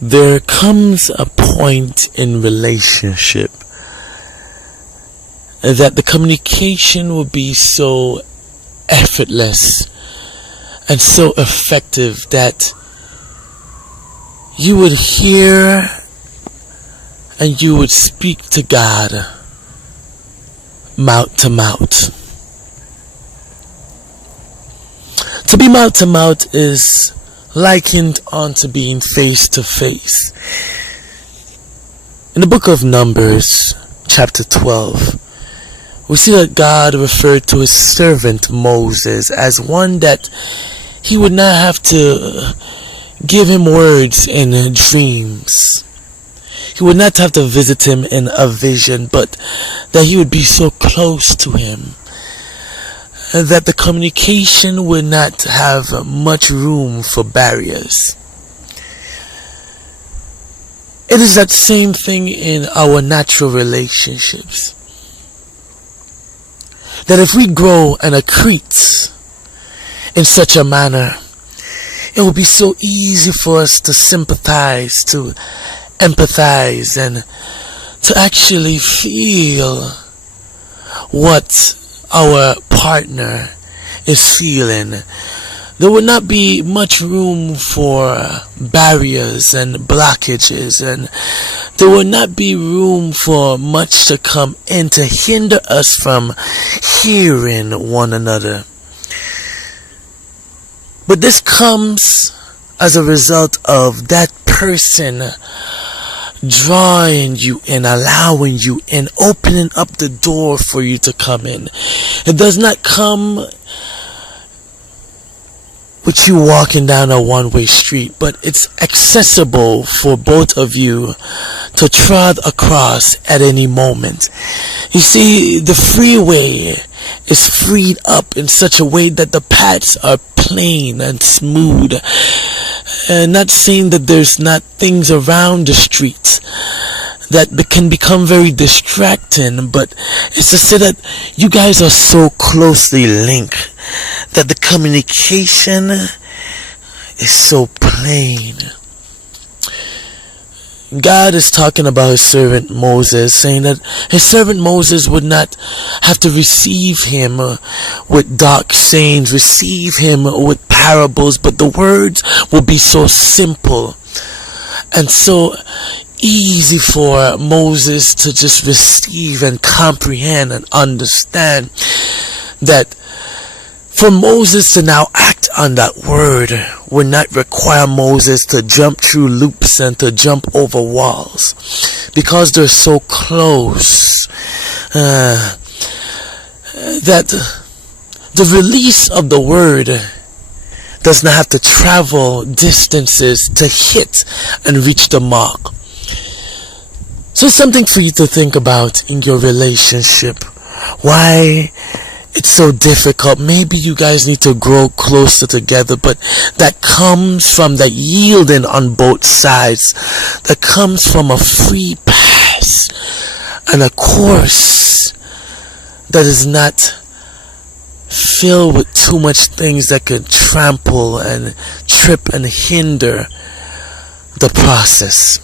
There comes a point in relationship that the communication will be so effortless and so effective that you would hear and you would speak to God mouth to mouth. To be mouth to mouth is likened onto being face to face. In the book of Numbers, chapter 12, we see that God referred to his servant Moses as one that he would not have to give him words in dreams. He would not have to visit him in a vision, but that he would be so close to him that the communication would not have much room for barriers. It is that same thing in our natural relationships. That if we grow and accrete in such a manner, it will be so easy for us to sympathize, to empathize, and to actually feel what our partner is feeling. There would not be much room for barriers and blockages, and there would not be room for much to come in to hinder us from hearing one another. But this comes as a result of that person drawing you in, allowing you in, opening up the door for you to come in. It does not come with you walking down a one-way street, but it's accessible for both of you to trod across at any moment. You see, the freeway is freed up in such a way that the paths are plain and smooth. Not saying that there's not things around the street that can become very distracting, but it's to say that you guys are so closely linked that the communication is so plain. God is talking about his servant Moses, saying that his servant Moses would not have to receive him with dark sayings, receive him with parables, but the words will be so simple and so easy for Moses to just receive and comprehend and understand, that for Moses to now act on that word would not require Moses to jump through loops and to jump over walls, because they're so close that the release of the word does not have to travel distances to hit and reach the mark. So it's something for you to think about in your relationship. Why it's so difficult. Maybe you guys need to grow closer together, but that comes from the yielding on both sides. That comes from a free pass and a course that is not filled with too much things that could trample and trip and hinder the process.